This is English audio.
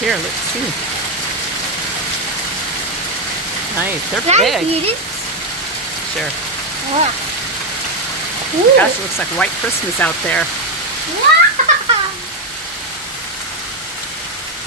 Here, let's see. Nice, they're Can I big. eat it? Sure. Wow. Ooh. Gosh, it looks like white Christmas out there. Wow.